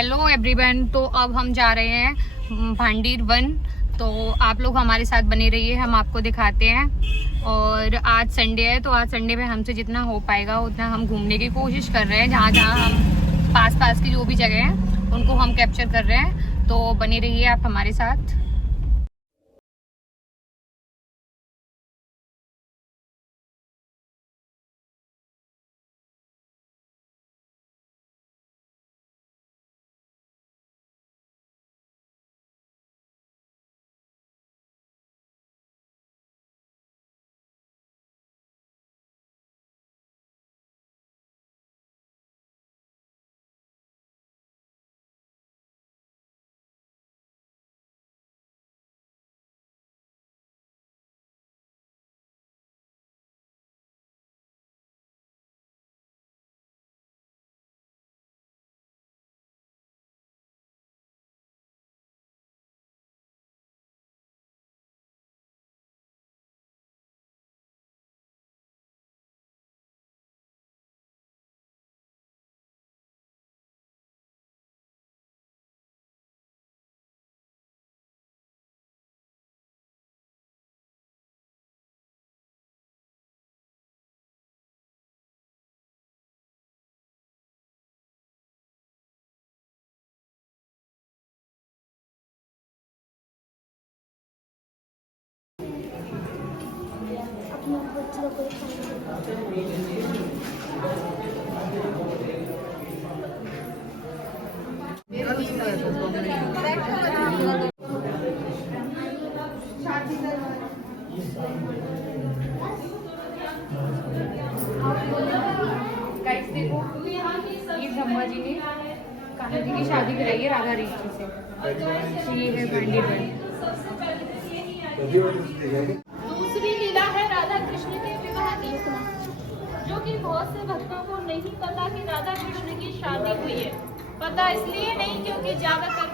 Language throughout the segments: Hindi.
Hello everyone. तो अब हम जा रहे हैं भांडीर वन। तो आप लोग हमारे साथ बने रहिए, हम आपको दिखाते हैं। और आज संडे है, तो आज संडे में हमसे जितना हो पाएगा उतना हम घूमने की कोशिश कर रहे हैं। जहाँ जहाँ हम पास की जो भी जगह हैं उनको हम कैप्चर कर रहे हैं। तो बने रहिए आप हमारे साथ। गाइस देखो, ये ब्रह्मा जी ने कान्हा जी की शादी कराई है राधा ऋषि से। तो ये है भांडीर वन। दूसरी लीला है राधा कृष्ण के विवाह की, जो कि बहुत से भक्तों को नहीं पता कि राधा कृष्ण की शादी हुई है। पता इसलिए नहीं क्योंकि ज्यादातर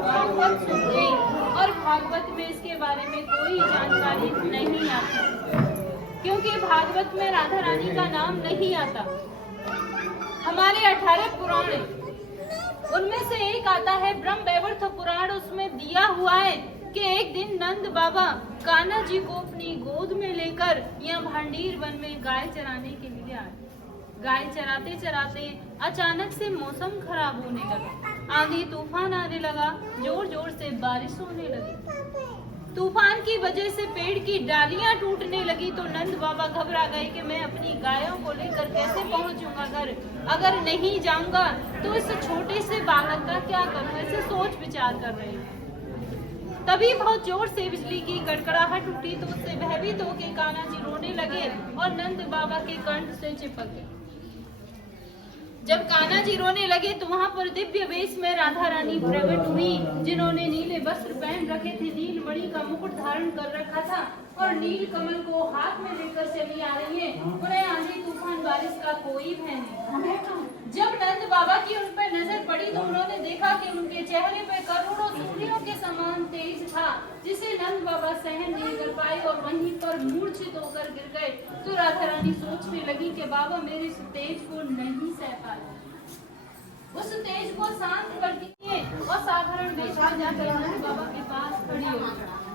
भागवत सुनते और भागवत में इसके बारे में कोई जानकारी नहीं आती, क्योंकि भागवत में राधा रानी का नाम नहीं आता। हमारे 18 पुराण, उनमें से एक आता है ब्रह्म वैवर्त पुराण। उसमें दिया हुआ है कि एक दिन नंद बाबा कान्हा जी को अपनी गोद में लेकर यहाँ भांडीर वन में गाय चराने के लिए आए। गाय चराते चराते अचानक से मौसम खराब होने लगा, आंधी तूफान आने लगा, जोर जोर से बारिश होने लगी। तूफान की वजह से पेड़ की डालियां टूटने लगी। तो नंद बाबा घबरा गए कि मैं अपनी गायों को लेकर कैसे पहुंचूंगा घर, अगर नहीं जाऊंगा तो इस छोटे से बालक का क्या करूं, ऐसे सोच विचार कर रहे हैं। तभी बहुत जोर से बिजली की गड़गड़ाहट उठी, तो उससे भयभीत होकर कान्हा जी रोने लगे और नंद बाबा के कंठ से चिपक गए। जब कान्हा जी रोने लगे तो वहाँ पर दिव्य वेश में राधा रानी प्रकट हुई, जिन्होंने नीले वस्त्र पहन रखे थे, नील मणि का मुकुट धारण कर रखा था और नील कमल को हाथ में लेकर चली आ रही है। उन्हें आंधी तूफान बारिश का कोई भय नहीं। जब नंद बाबा की उन पर नजर पड़ी तो उन्होंने देखा कि उनके चेहरे पर करोड़ों सूर्यों के समान तेज था, जिसे नंद बाबा सहन नहीं कर पाए और वहीं पर मूर्छित होकर गिर गए। तो राधा रानी सोचने लगी कि बाबा मेरे इस तेज को नहीं सह पाए, उस तेज को शांत कर दिए और साधारण वेश में जाकर नंद बाबा के पास खड़ी हो।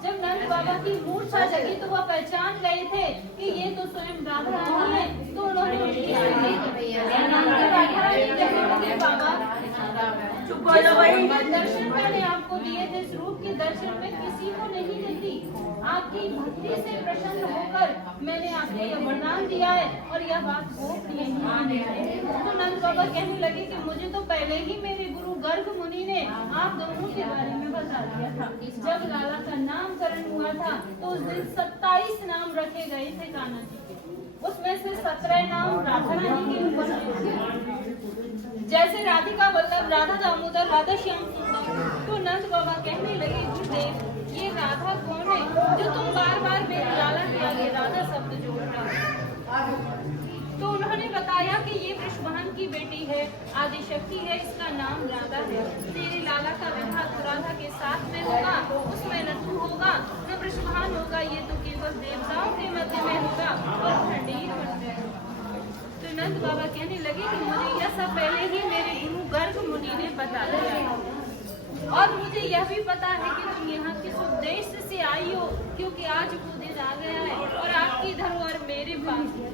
जब नंद बाबा की मूर्छा जगी तो वह पहचान गए थे कि ये तो स्वयं राधा रानी है। तो उन्होंने दर्शन मैंने आपको दिए थे, इस रूप के दर्शन में किसी को नहीं देती। आपकी भक्ति से प्रसन्न होकर मैंने आपको यह वरदान दिया है और यह बात गोपनीय है। तो नंद बाबा कहने लगे कि मुझे तो पहले ही मेरे गुरु गर्ग मुनि ने आप दोनों के बारे में बता दिया था। जब लाला का नामकरण हुआ था तो उस दिन 27 नाम रखे गए थे कान्हा जी के, उसमें से 17 नाम राधा रानी के ऊपर जैसे राधिका वल्लभ, राधा दामोदर, राधा श्याम सुंदर। तो नंद बाबा कहने लगे गुरुदेव ये राधा कौन है जो तुम बार बार मेरे लाला के आगे राधा शब्द जोड़ रहे हो? तो उन्होंने बताया कि ये वृषभान की बेटी है, आदि शक्ति है, इसका नाम राधा है। तेरे लाला का विवाह तो राधा के साथ में होगा, उसमें न तू होगा न वृषभान होगा, ये तो केवल देवताओं के मध्य में होगा और भांडीर बन जाएगा। तो नंद बाबा कहने लगे कि मुझे यह सब पहले ही मेरे गुरु गर्ग मुनि ने बता दिया। और मुझे यह भी पता है कि तुम यहाँ किस उद्देश्य से आई हो, क्योंकि आज वो दिन आ गया है और आपकी धरोहर मेरे पास है।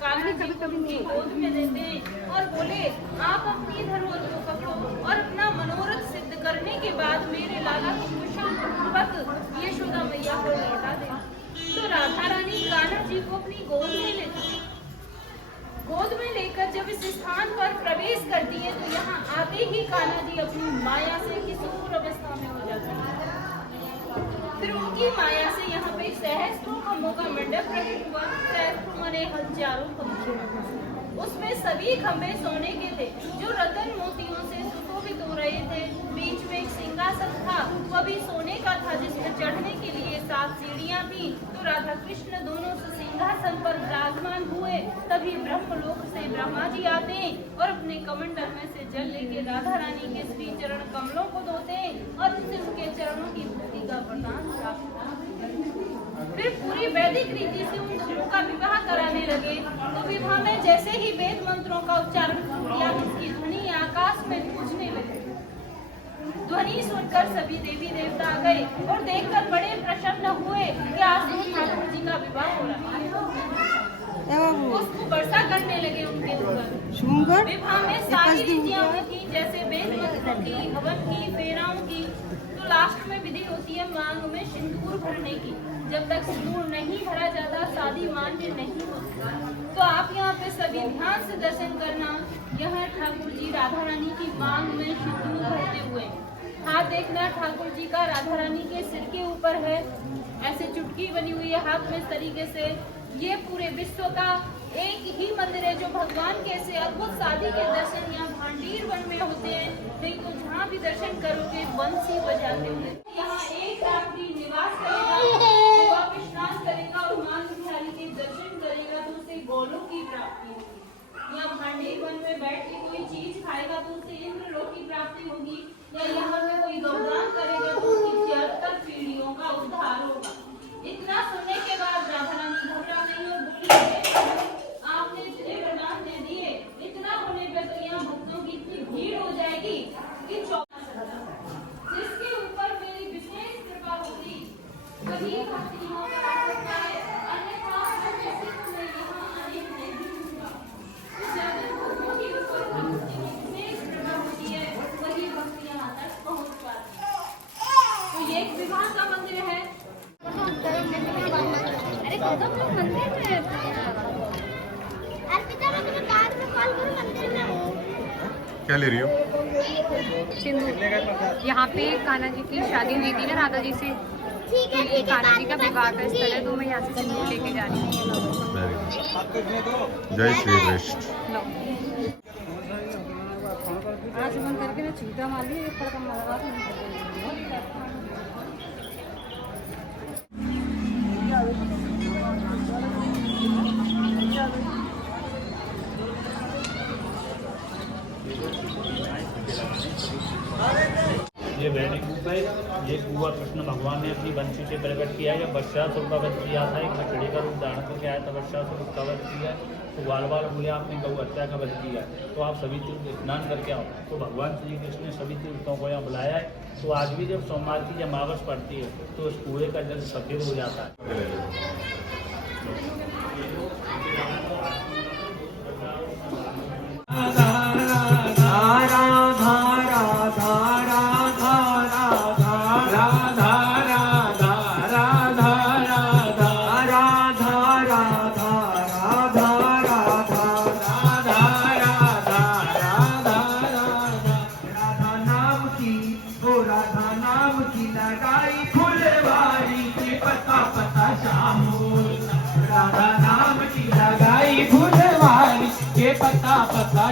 कान्हा जी को उनकी गोद में लेते हैं और बोले, आप अपनी धरोहर को पकड़ो और अपना मनोरथ सिद्ध करने के बाद मेरे लाला को कुशल पूर्वक यशोदा मैया को लौटा दें। तो राधा रानी कान्हा जी को अपनी गोद में लेती है। गोद में लेकर जब इस स्थान पर प्रवेश करती है तो यहाँ आते ही कान्हा जी अपनी माया से किशोर अवस्था में हो जाती है। फिर उनकी माया से यहाँ पे सहस्त्रों खम्भों का मंडप प्रकट हुआ। सहस्त्रों माने हजारों खम्भे, उसमें सभी खम्भे सोने के थे जो रतन मोतियों से सुशोभित हो रहे थे। बीच में एक सिंहासन था, वह भी सोने का था, जिसमें चढ़ने के लिए 7 सीढ़ियां थी। तो राधा कृष्ण दोनों से सिंहासन पर विराजमान हुए। तभी ब्रह्मलोक से ब्रह्मा जी आते हैं और अपने कमंडल में से जल लेके राधा रानी के श्री चरण कमलों को धोते हैं और उनसे उनके चरणों की भक्ति का वरदान प्राप्त होता है। फिर पूरी वैदिक रीति से उन दोनों का विवाह कराने लगे। तो विवाह में जैसे ही वेद मंत्रों का उच्चारण किया, उसकी ध्वनि आकाश में गूंजने लगी। ध्वनि सुनकर सभी देवी देवता आ गए और देखकर बड़े प्रसन्न हुए कि आज ठाकुर जी का विवाह हो रहा है। उसको वर्षा करने लगे उनके ऊपर। विवाह में सारी रीतियां थी, जैसे वेद मंत्रों की, हवन की, फेराओं की। तो लास्ट में विधि होती है मांग में सिंदूर भरने की। जब तक सिंदूर नहीं भरा जाता शादी मान्य नहीं होती। तो आप यहाँ पे सभी ध्यान से दर्शन करना। यहाँ ठाकुर जी राधा रानी की मांग में सिंदूर भरते हुए, हाथ देखना ठाकुर जी का राधा रानी के सिर के ऊपर है, ऐसे चुटकी बनी हुई है हाथ में इस तरीके से। ये पूरे विश्व का एक ही मंदिर है जो भगवान के ऐसे अद्भुत शादी के दर्शन यहाँ भांडीर वन में होते हैं। नहीं तो जहाँ भी दर्शन करोगे बंसी बजाते हुए। यहाँ एक रात्रि निवास करेगा, वह स्नान करेगा और मां बिहारी के दर्शन करेगा तो उसे गोलों की प्राप्ति होगी। या भांडीर वन में बैठ के कोई चीज खाएगा तो उसे इंद्रलोक की प्राप्ति होगी। या यहाँ पे कोई गौदान करेगा तो उसकी 73 पीढ़ियों का उद्धार होगा। इतना सुनने के बाद राधा रानी घबरा गई और बोली, आपने इतने वरदान दे दिए, इतना होने पे तो यहाँ भक्तों की इतनी भीड़ हो जाएगी कि जिसके ऊपर मेरी विशेष कृपा होगी वही भक्तियों पर आ सकता है, अन्यथा किसी को मैं यहाँ आने नहीं दूंगा। जिन भक्तों के ऊपर भक्ति की विशेष कृपा होती है वही भक्ति यहाँ तक पहुँच पाती है। तो ये एक विवाह का मंदिर है। अरे कदम लोग मंदिर में अर्पिता, मैं तुम्हें बाद में कॉल करूँ, मंदिर में हूँ। क्या ले रही हो? सिंदूर। यहाँ पे कान्हा जी की शादी हुई थी ना राधा जी से, तो ये कान्हा जी का विवाह का स्थल है। तो मैं यहाँ से सिंदूर लेके जा रही हूँ। जय श्री कृष्ण। आज मन करके ना छूटा मार लिया, एक पड़का मारा ये वैदिक रूप है। ये कुआ कृष्ण भगवान ने अपनी बंसी से प्रकट किया है। वर्षासुर का वध किया था, एक मछली का रूप धारण करके आया था, वर्षासुर उसका वध किया है। तो बाल बाल बोले आपने गौ हत्या का वध किया है, तो आप सभी तीर्थ स्नान करके आओ। तो भगवान श्री कृष्ण ने सभी तीर्थों को यहाँ बुलाया है। तो आज भी जब सोमवार की अमावस पड़ती है तो उस कुएं का जल सफेद हो जाता है। राधा नाम की लगाई फुलवारी के पता पता